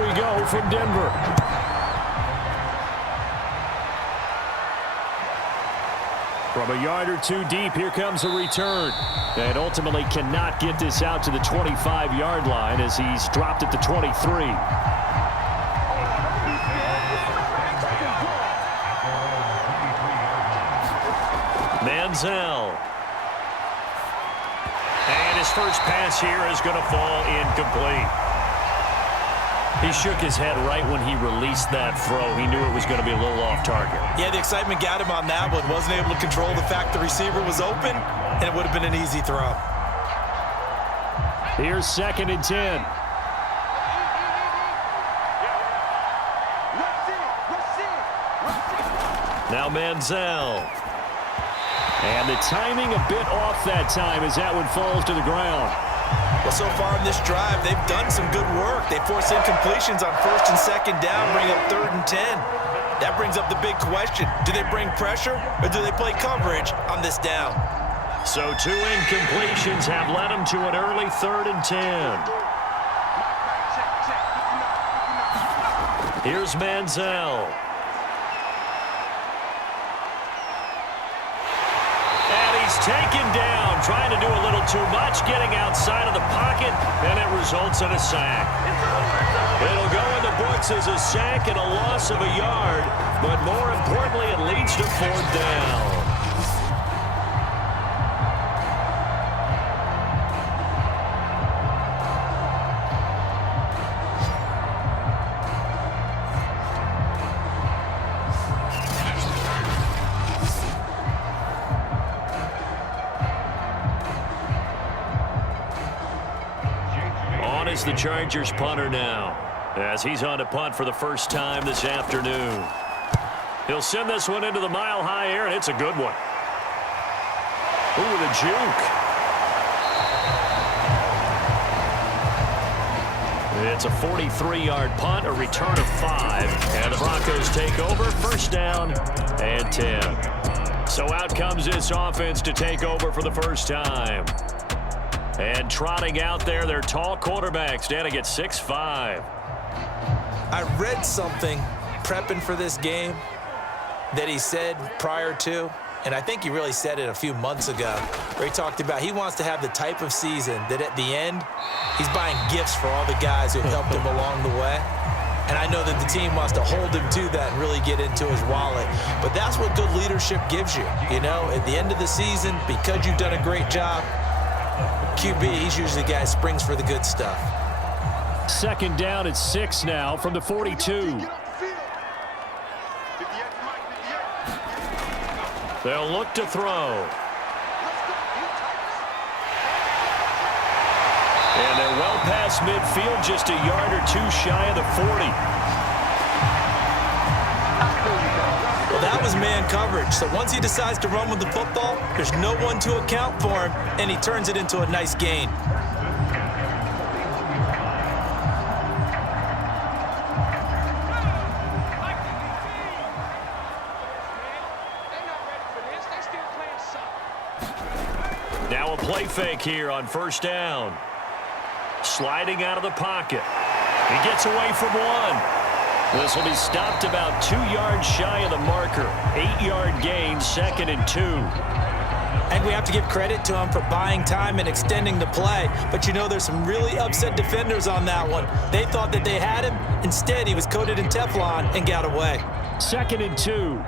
we go from Denver. From a yard or two deep, here comes a return. And ultimately cannot get this out to the 25-yard line as he's dropped at the 23. Manziel. And his first pass here is going to fall incomplete. He shook his head right when he released that throw. He knew it was going to be a little off target. Yeah, the excitement got him on that one. Wasn't able to control the fact the receiver was open, and it would have been an easy throw. Here's 2nd and 10. Now Manziel. And the timing a bit off that time as that one falls to the ground. Well, so far in this drive, they've done some good work. They force incompletions on 1st and 2nd down, bring up 3rd and 10. That brings up the big question. Do they bring pressure or do they play coverage on this down? So 2 incompletions have led them to an early 3rd and 10. Here's Manziel. He's taken down, trying to do a little too much, getting outside of the pocket, and it results in a sack. It'll go in the books as a sack and a loss of a yard, but more importantly, it leads to 4th down. The Chargers punter now as he's on to punt for the first time this afternoon. He'll send this one into the mile-high air, and it's a good one. Ooh, the juke. It's a 43-yard punt, a return of 5, and the Broncos take over, 1st down and 10. So out comes this offense to take over for the first time. And trotting out there, their tall quarterback standing at 6'5". I read something prepping for this game that he said prior to, and I think he really said it a few months ago, where he talked about he wants to have the type of season that at the end, he's buying gifts for all the guys who have helped him along the way. And I know that the team wants to hold him to that and really get into his wallet. But that's what good leadership gives you. You know, at the end of the season, because you've done a great job, QB, he's usually the guy who springs for the good stuff. 2nd down at 6 now from the 42. They'll look to throw. And they're well past midfield, just a yard or 2 shy of the 40. Well, that was man coverage. So once he decides to run with the football, there's no one to account for him, and he turns it into a nice gain. Now a play fake here on 1st down. Sliding out of the pocket. He gets away from 1. This will be stopped about 2 yards shy of the marker. 8-yard gain, 2nd and 2. And we have to give credit to him for buying time and extending the play. But you know, there's some really upset defenders on that one. They thought that they had him. Instead, he was coated in Teflon and got away. 2nd and 2.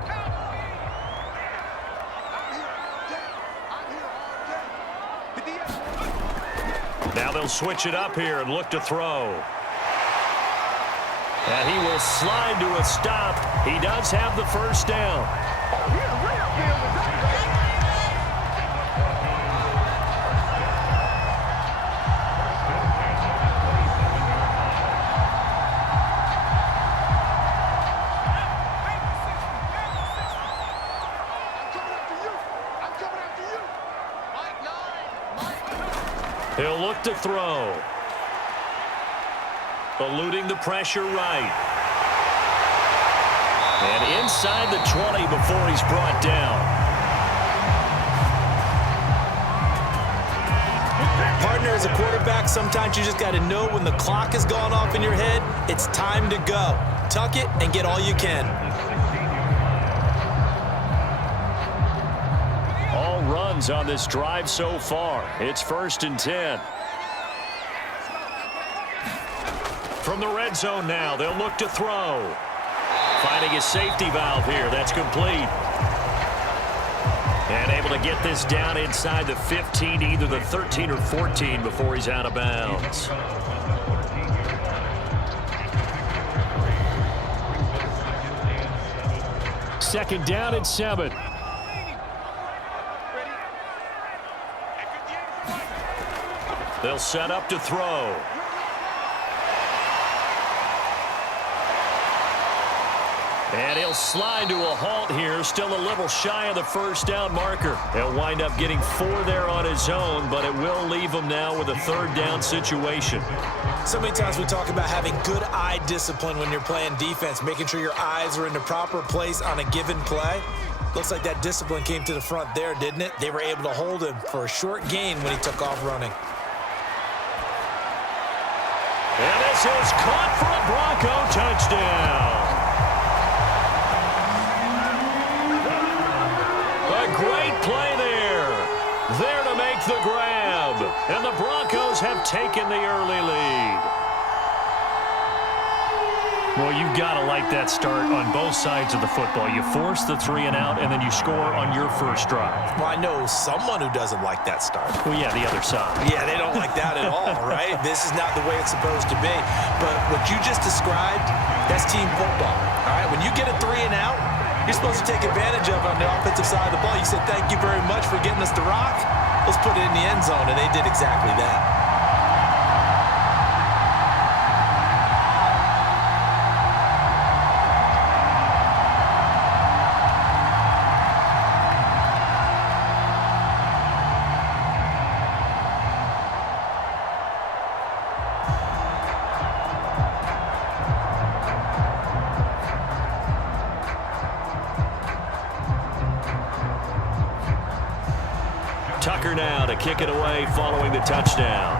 Now they'll switch it up here and look to throw. And he will slide to a stop. He does have the 1st down. He'll look to throw. Eluding the pressure right. And inside the 20 before he's brought down. Partner, as a quarterback, sometimes you just got to know when the clock has gone off in your head, it's time to go. Tuck it and get all you can. All runs on this drive so far. It's 1st and 10. From the red zone now, they'll look to throw. Finding a safety valve here. That's complete. And able to get this down inside the 15, either the 13 or 14 before he's out of bounds. Second down and 7. They'll set up to throw. And he'll slide to a halt here, still a little shy of the first down marker. He'll wind up getting 4 there on his own, but it will leave him now with a 3rd down situation. So many times we talk about having good eye discipline when you're playing defense, making sure your eyes are in the proper place on a given play. Looks like that discipline came to the front there, didn't it? They were able to hold him for a short gain when he took off running. And this is caught for a Bronco touchdown. Great play there. There to make the grab. And the Broncos have taken the early lead. Well, you've got to like that start on both sides of the football. You force the 3 and out, and then you score on your first drive. Well, I know someone who doesn't like that start. Well, yeah, the other side. Yeah, they don't like that at all, right? This is not the way it's supposed to be. But what you just described, that's team football, all right? When you get a 3 and out, you're supposed to take advantage of it on the offensive side of the ball. You said, thank you very much for getting us the rock. Let's put it in the end zone, and they did exactly that. Tucker now to kick it away following the touchdown.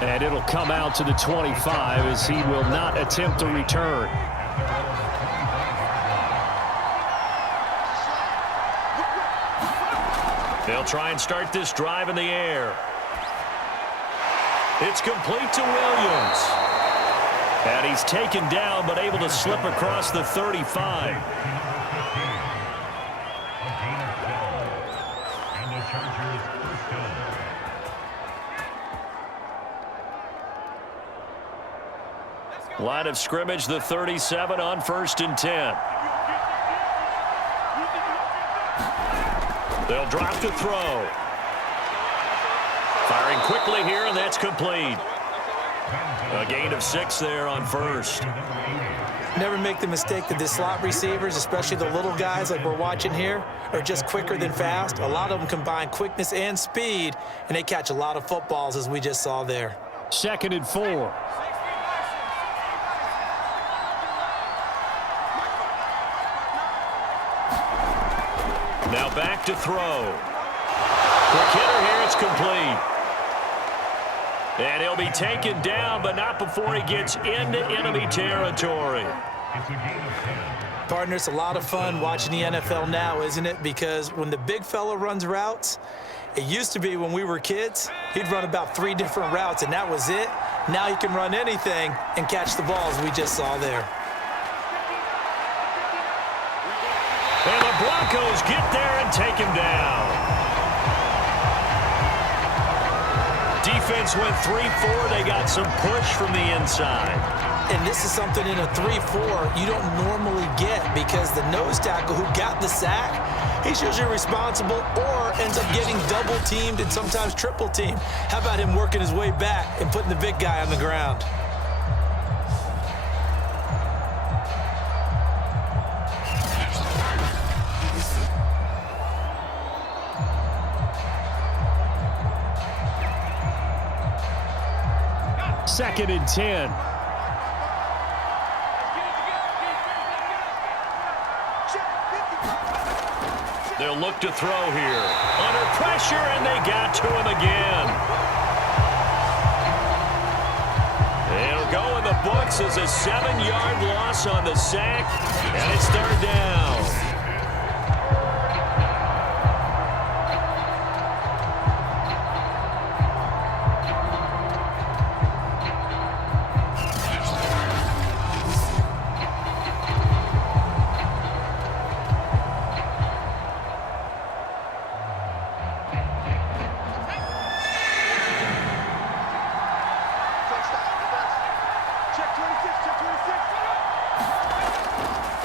And it'll come out to the 25 as he will not attempt to return. They'll try and start this drive in the air. It's complete to Williams. And he's taken down, but able to slip across the 35. Line of scrimmage, the 37 on 1st and 10. They'll drop to throw. Firing quickly here, and that's complete. A gain of 6 there on 1st. Never make the mistake that the slot receivers, especially the little guys like we're watching here, are just quicker than fast. A lot of them combine quickness and speed, and they catch a lot of footballs, as we just saw there. 2nd and 4. Now back to throw. Quick hitter here, it's complete. And he'll be taken down, but not before he gets into enemy territory. Partner, it's a lot of fun watching the NFL now, isn't it? Because when the big fella runs routes, it used to be when we were kids, he'd run about 3 different routes, and that was it. Now he can run anything and catch the balls we just saw there. And the Broncos get there and take him down. Defense went 3-4. They got some push from the inside. And this is something in a 3-4 you don't normally get, because the nose tackle who got the sack, he's usually responsible or ends up getting double teamed and sometimes triple teamed. How about him working his way back and putting the big guy on the ground? Second and 10. They'll look to throw here. Under pressure, and they got to him again. It'll go in the books as a 7-yard loss on the sack, and it's third down.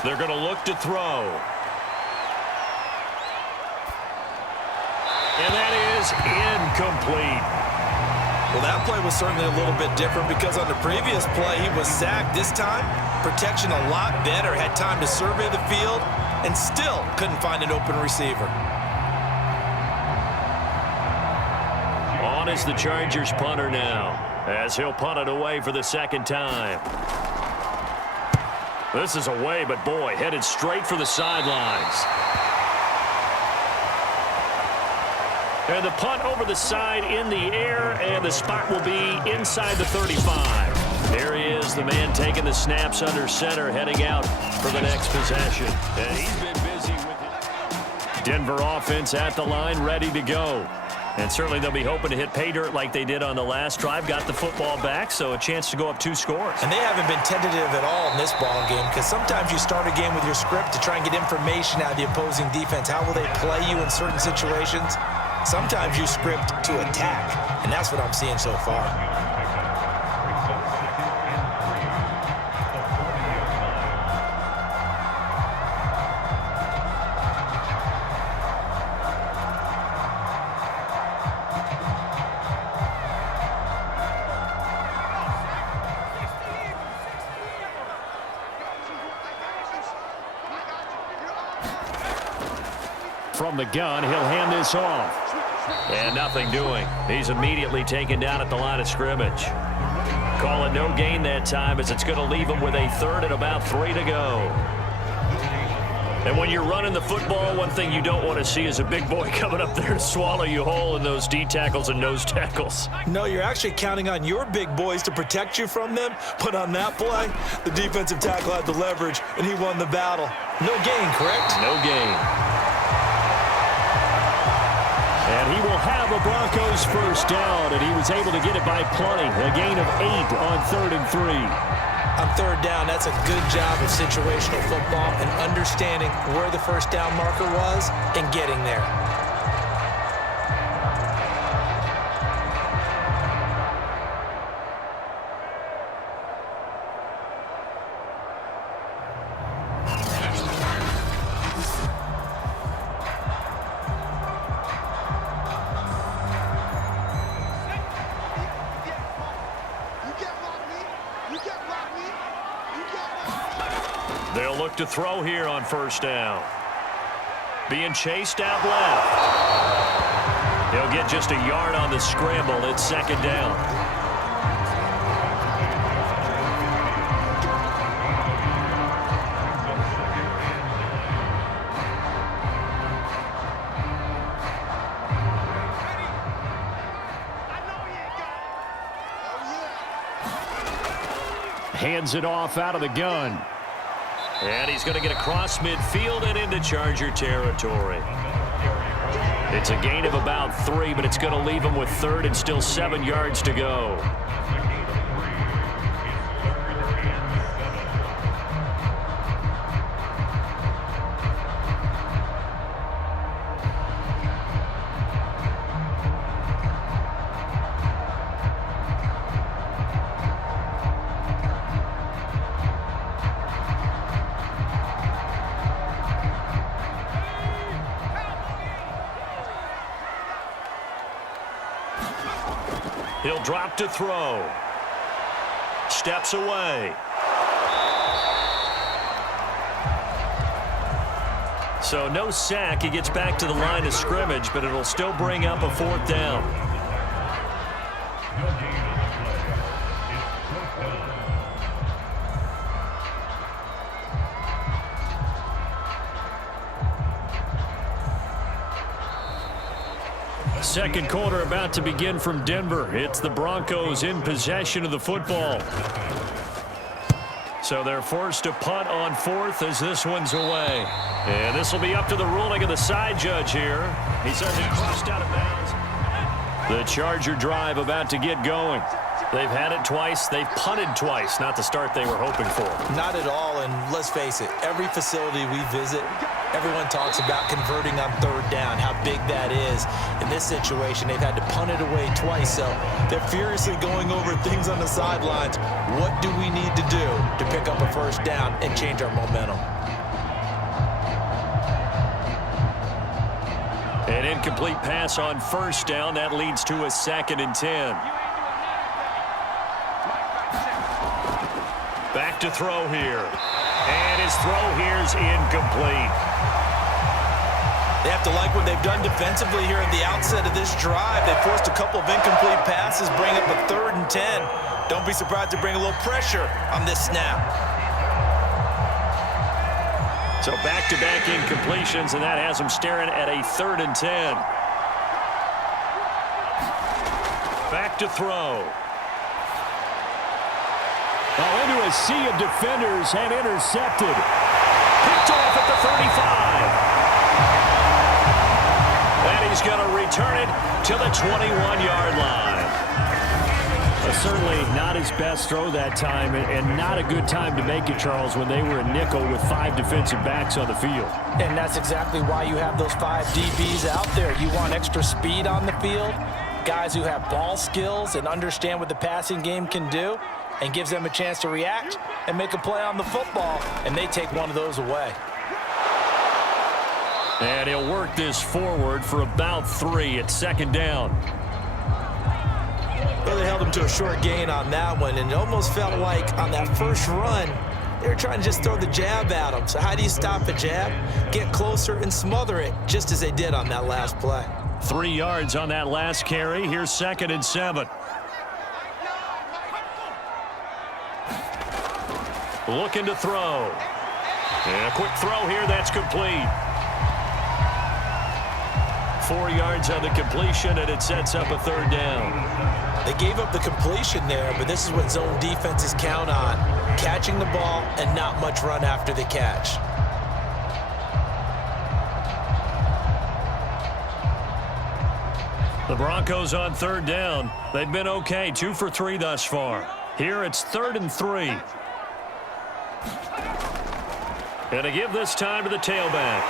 They're going to look to throw. And that is incomplete. Well, that play was certainly a little bit different because on the previous play, he was sacked. This time, protection a lot better. Had time to survey the field and still couldn't find an open receiver. On is the Chargers punter now, as he'll punt it away for the second time. This is away, but boy, headed straight for the sidelines. And the punt over the side in the air, and the spot will be inside the 35. There he is, the man taking the snaps under center, heading out for the next possession. And he's been busy with it. Denver offense at the line, ready to go. And certainly they'll be hoping to hit pay dirt like they did on the last drive. Got the football back, so a chance to go up 2 scores. And they haven't been tentative at all in this ball game because sometimes you start a game with your script to try and get information out of the opposing defense. How will they play you in certain situations? Sometimes you script to attack, and that's what I'm seeing so far. From the gun, he'll hand this off. And nothing doing. He's immediately taken down at the line of scrimmage. Call it no gain that time as it's going to leave him with a third and about 3 to go. And when you're running the football, one thing you don't want to see is a big boy coming up there to swallow you whole in those D tackles and nose tackles. No, you're actually counting on your big boys to protect you from them. But on that play, the defensive tackle had the leverage, and he won the battle. No gain, correct? No gain. And he will have a Broncos first down, and he was able to get it by plenty. A gain of 8 on 3rd and 3. On third down, that's a good job of situational football and understanding where the first down marker was and getting there. They'll look to throw here on first down. Being chased out left. He'll get just a yard on the scramble. It's second down. Hands it off out of the gun. And he's going to get across midfield and into Charger territory. It's a gain of about 3, but it's going to leave him with third and still 7 yards to go. He'll drop to throw. Steps away. So no sack. He gets back to the line of scrimmage, but it'll still bring up a 4th down. second quarter about to begin from Denver. It's the Broncos in possession of the football. So they're forced to punt on fourth as this one's away. And this will be up to the ruling of the side judge here. He says it crossed out of bounds. The Charger drive about to get going. They've had it twice. They've punted twice. Not the start they were hoping for. Not at all, and let's face it, every facility we visit, everyone talks about converting on third down, how big that is. In this situation, they've had to punt it away twice, so they're furiously going over things on the sidelines. What do we need to do to pick up a first down and change our momentum? An incomplete pass on first down. That leads to a 2nd and 10. Back to throw here. And his throw here's incomplete. They have to like what they've done defensively here at the outset of this drive. They forced a couple of incomplete passes, bring up a 3rd and 10. Don't be surprised to bring a little pressure on this snap. So back-to-back incompletions, and that has them staring at a 3rd and 10. Back to throw. Oh, into a sea of defenders and intercepted. Picked off at the 35. And he's going to return it to the 21-yard line. Certainly not his best throw that time, and not a good time to make it, Charles, when they were a nickel with 5 defensive backs on the field. And that's exactly why you have those 5 DBs out there. You want extra speed on the field, guys who have ball skills and understand what the passing game can do, and gives them a chance to react and make a play on the football, and they take one of those away. And he'll work this forward for about 3 at 2nd down. Well, they held him to a short gain on that one, and it almost felt like on that first run, they were trying to just throw the jab at him. So how do you stop a jab? Get closer and smother it, just as they did on that last play. 3 yards on that last carry. Here's 2nd and 7. Looking to throw. And a quick throw here, that's complete. 4 yards on the completion, and it sets up a 3rd down. They gave up the completion there, but this is what zone defenses count on. Catching the ball and not much run after the catch. The Broncos on 3rd down. They've been okay, 2 for 3 thus far. Here it's 3rd and 3. And to give this time to the tailback.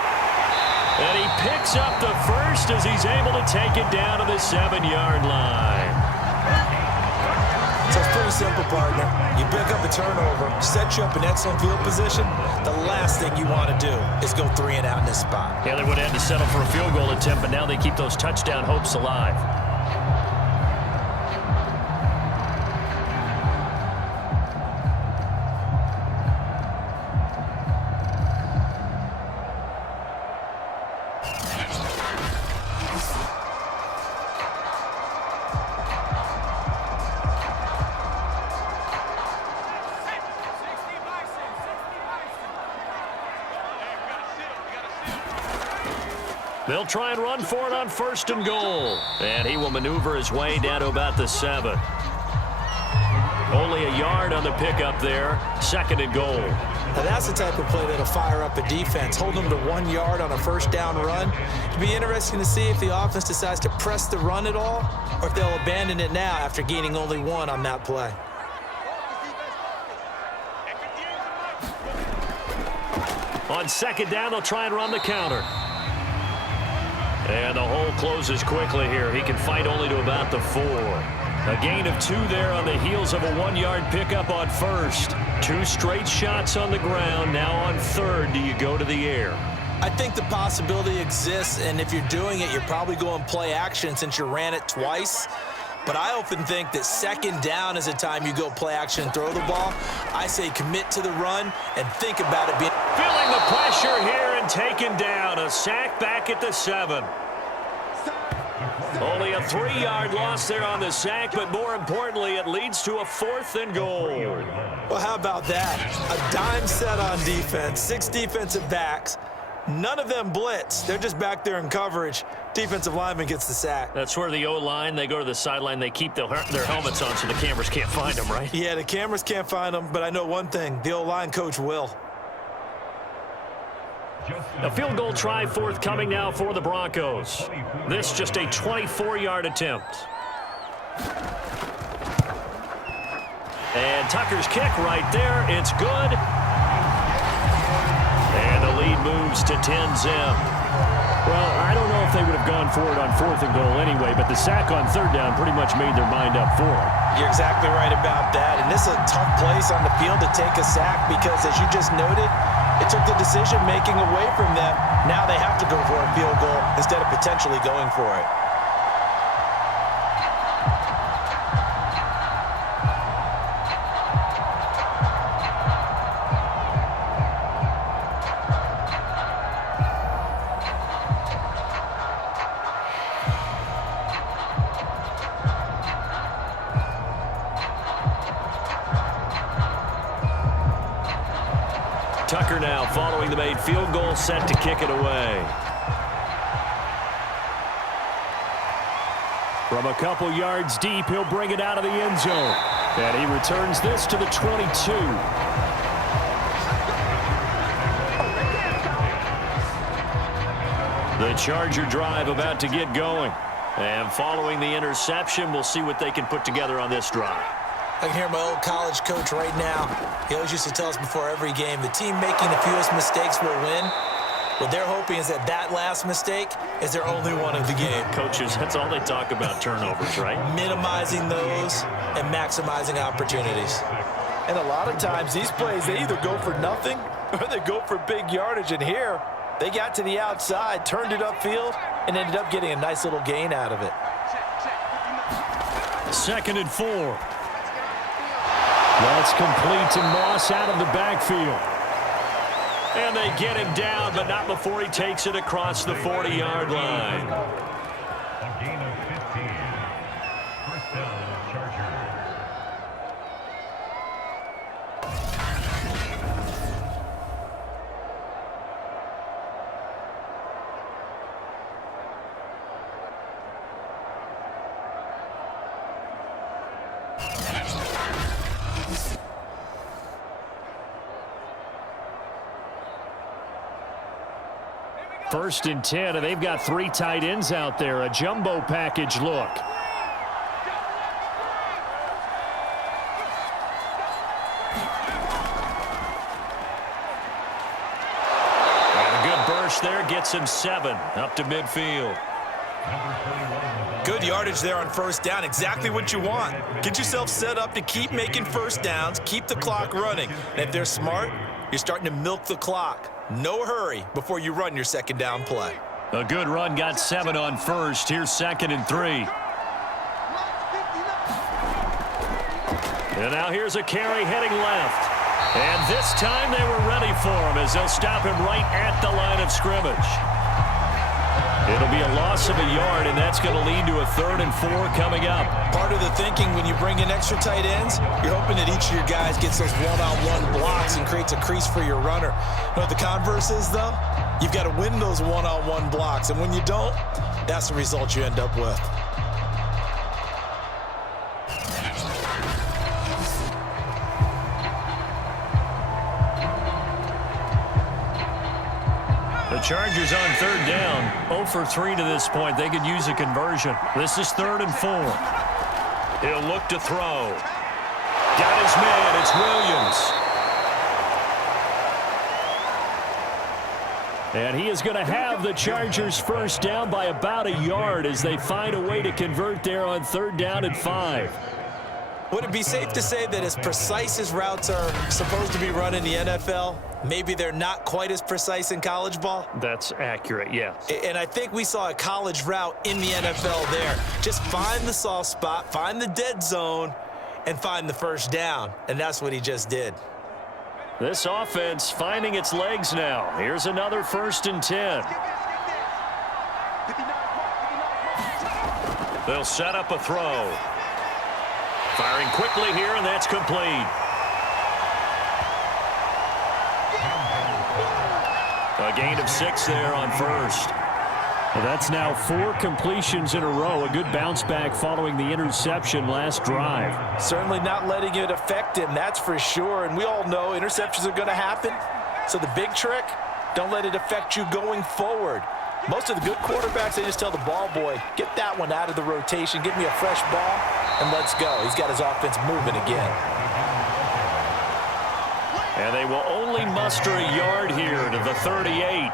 And he picks up the first as he's able to take it down to the 7-yard line. So it's pretty simple, partner. You pick up a turnover, set you up in excellent field position. The last thing you want to do is go 3 and out in this spot. Yeah, they would have had to settle for a field goal attempt, but now they keep those touchdown hopes alive. They'll try and run for it on 1st and goal. And he will maneuver his way down to about the 7. Only a yard on the pickup there. 2nd and goal. Now that's the type of play that'll fire up a defense. Hold them to 1 yard on a 1st down run. It'll be interesting to see if the offense decides to press the run at all, or if they'll abandon it now after gaining only 1 on that play. On 2nd down, they'll try and run the counter. And the hole closes quickly here. He can fight only to about the 4. A gain of 2 there on the heels of a 1-yard pickup on 1st. 2 straight shots on the ground. Now on 3rd, do you go to the air? I think the possibility exists, and if you're doing it, you're probably going play action since you ran it twice. But I often think that 2nd down is the time you go play action and throw the ball. I say commit to the run and think about it being... Feeling the pressure here and taken down. A sack back at the 7. Only a 3-yard loss there on the sack, but more importantly, it leads to a 4th and goal. Well, how about that? A dime set on defense, 6 defensive backs, None of them blitz. They're just back there in coverage. Defensive lineman gets the sack. That's where the O-line, they go to the sideline, they keep their helmets on so the cameras can't find them, right? Yeah, the cameras can't find them, but I know one thing. The O-line coach will. A field goal try forthcoming now for the Broncos. This just a 24-yard attempt. And Tucker's kick right there. It's good. And the lead moves to 10-zip. Well, I don't know if they would have gone for it on 4th and goal anyway, but the sack on 3rd down pretty much made their mind up for it. You're exactly right about that. And this is a tough place on the field to take a sack because, as you just noted, it took the decision-making away from them. Now they have to go for a field goal instead of potentially going for it. Tucker now following the made field goal, set to kick it away. From a couple yards deep, he'll bring it out of the end zone. And he returns this to the 22. The Charger drive about to get going. And following the interception, we'll see what they can put together on this drive. I can hear my old college coach right now. He always used to tell us before every game, the team making the fewest mistakes will win. What they're hoping is that that last mistake is their only one of the game. Coaches, that's all they talk about, turnovers, right? Minimizing those and maximizing opportunities. And a lot of times these plays, they either go for nothing or they go for big yardage. And here, they got to the outside, turned it upfield, and ended up getting a nice little gain out of it. 2nd and 4. That's complete to Moss out of the backfield. And they get him down, but not before he takes it across the 40-yard line. A gain of 15. First down, Chargers. First and 10, and they've got 3 tight ends out there. A jumbo package look. And a good burst there gets him 7 up to midfield. Good yardage there on first down. Exactly what you want. Get yourself set up to keep making first downs, keep the clock running. And if they're smart, you're starting to milk the clock. No hurry before you run your second down play. A good run got 7 on first. Here's 2nd and 3. And now here's a carry heading left. And this time they were ready for him as they'll stop him right at the line of scrimmage. It'll be a loss of a yard, and that's going to lead to a 3rd and 4 coming up. Part of the thinking when you bring in extra tight ends, you're hoping that each of your guys gets those one-on-one blocks and creates a crease for your runner. You know what the converse is, though? You've got to win those one-on-one blocks, and when you don't, that's the result you end up with. The Chargers on 3rd down, 0 for 3 to this point. They could use a conversion. This is 3rd and 4. He'll look to throw. Got his man. It's Williams. And he is going to have the Chargers first down by about a yard as they find a way to convert there on 3rd down and 5. Would it be safe to say that as precise as routes are supposed to be run in the NFL, maybe they're not quite as precise in college ball? That's accurate, yes. And I think we saw a college route in the NFL there. Just find the soft spot, find the dead zone, and find the first down. And that's what he just did. This offense finding its legs now. Here's another 1st and 10. They'll set up a throw. Firing quickly here, and that's complete. A gain of 6 there on first. Well, that's now 4 completions in a row. A good bounce back following the interception last drive. Certainly not letting it affect him, that's for sure. And we all know interceptions are going to happen. So the big trick, don't let it affect you going forward. Most of the good quarterbacks, they just tell the ball boy, get that one out of the rotation, give me a fresh ball, and let's go. He's got his offense moving again. And they will only muster a yard here to the 38.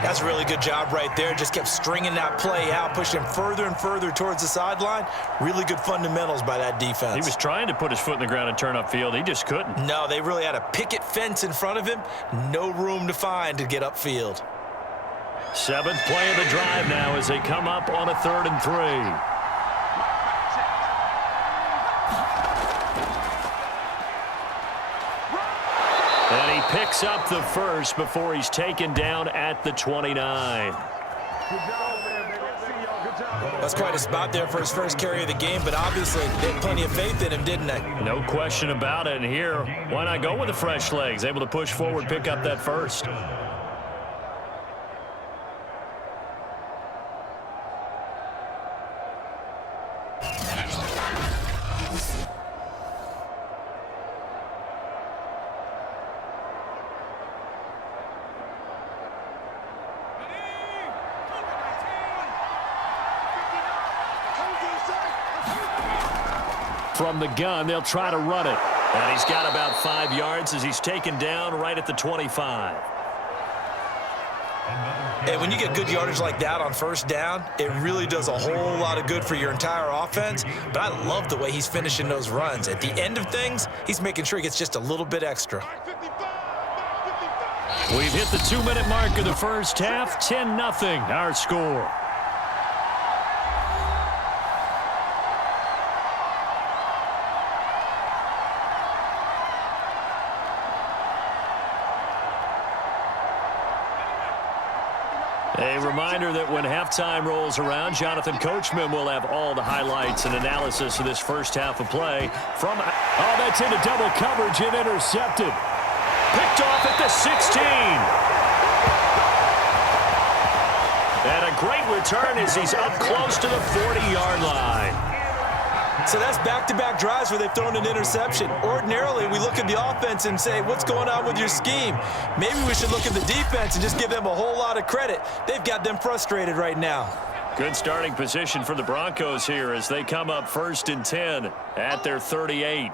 That's a really good job right there. Just kept stringing that play out, pushing him further and further towards the sideline. Really good fundamentals by that defense. He was trying to put his foot in the ground and turn upfield. He just couldn't. No, they really had a picket fence in front of him. No room to find to get upfield. 7th play of the drive now as they come up on a 3rd and 3. And he picks up the first before he's taken down at the 29. That's quite a spot there for his first carry of the game, but obviously they had plenty of faith in him, didn't they? No question about it. And here, why not go with the fresh legs? Able to push forward, pick up that first. From the gun, they'll try to run it. And he's got about 5 yards as he's taken down right at the 25. And when you get good yardage like that on first down, it really does a whole lot of good for your entire offense. But I love the way he's finishing those runs. At the end of things, he's making sure he gets just a little bit extra. We've hit the 2-minute mark of the first half. 10-0 our score. A reminder that when halftime rolls around, Jonathan Coachman will have all the highlights and analysis of this first half of play. Oh, that's into double coverage and intercepted. Picked off at the 16. And a great return as he's up close to the 40-yard line. So that's back-to-back drives where they've thrown an interception. Ordinarily, we look at the offense and say, what's going on with your scheme? Maybe we should look at the defense and just give them a whole lot of credit. They've got them frustrated right now. Good starting position for the Broncos here as they come up 1st and 10 at their 38.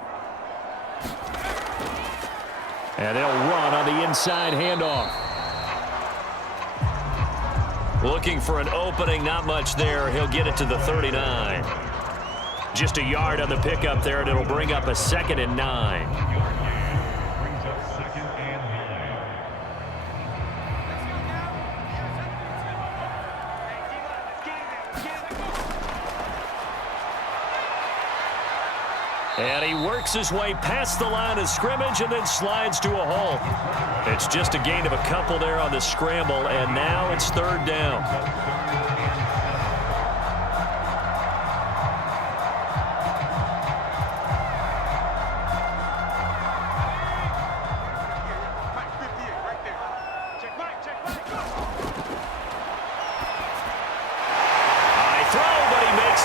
And they'll run on the inside handoff. Looking for an opening, not much there. He'll get it to the 39. Just a yard on the pickup there, and it'll bring up a 2nd and 9. And he works his way past the line of scrimmage and then slides to a hole. It's just a gain of a couple there on the scramble, and now it's 3rd down.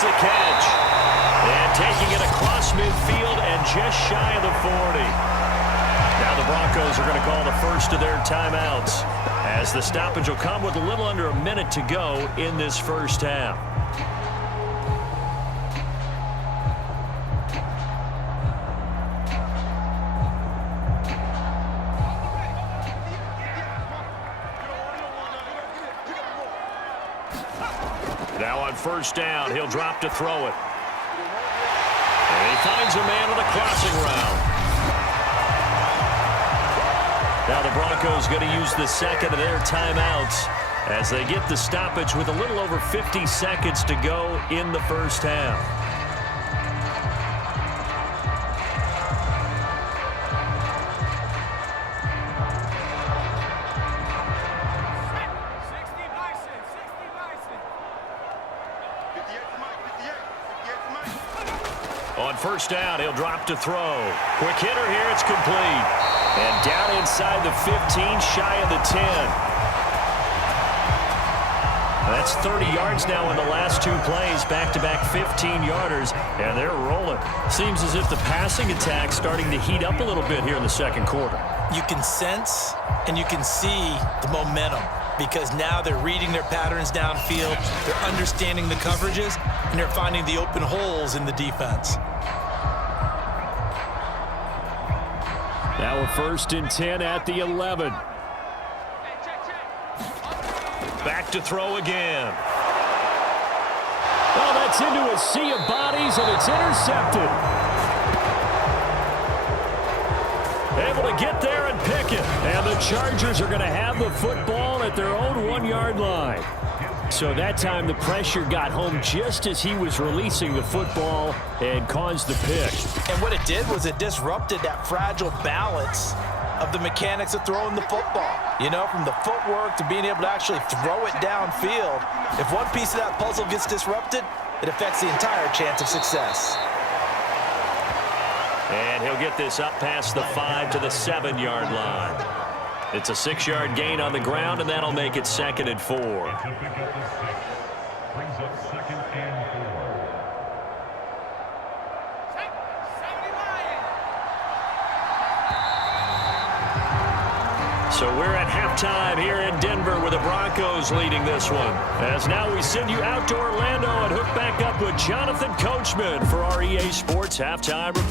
The catch. And taking it across midfield and just shy of the 40. Now the Broncos are going to call the first of their timeouts as the stoppage will come with a little under a minute to go in this first half. Now on first down, he'll drop to throw it. And he finds a man on the crossing route. Now the Broncos going to use the 2nd of their timeouts as they get the stoppage with a little over 50 seconds to go in the first half. On first down, he'll drop to throw. Quick hitter here, it's complete. And down inside the 15, shy of the 10. That's 30 yards now in the last two plays, back-to-back 15-yarders, and they're rolling. Seems as if the passing attack's starting to heat up a little bit here in the second quarter. You can sense and you can see the momentum because now they're reading their patterns downfield, they're understanding the coverages, and they're finding the open holes in the defense. Now a 1st and 10 at the 11. Back to throw again. Well, that's into a sea of bodies, and it's intercepted. Able to get there and pick it. And the Chargers are going to have the football at their own 1-yard line. So that time the pressure got home just as he was releasing the football and caused the pick. And what it did was it disrupted that fragile balance of the mechanics of throwing the football. You know, from the footwork to being able to actually throw it downfield. If one piece of that puzzle gets disrupted, it affects the entire chance of success. And he'll get this up past the 5 to the 7-yard line. It's a 6-yard gain on the ground, and that'll make it 2nd and 4. To pick up the 6. Brings up 2nd and 4. So we're at halftime here in Denver with the Broncos leading this one. As now we send you out to Orlando and hook back up with Jonathan Coachman for our EA Sports Halftime Report.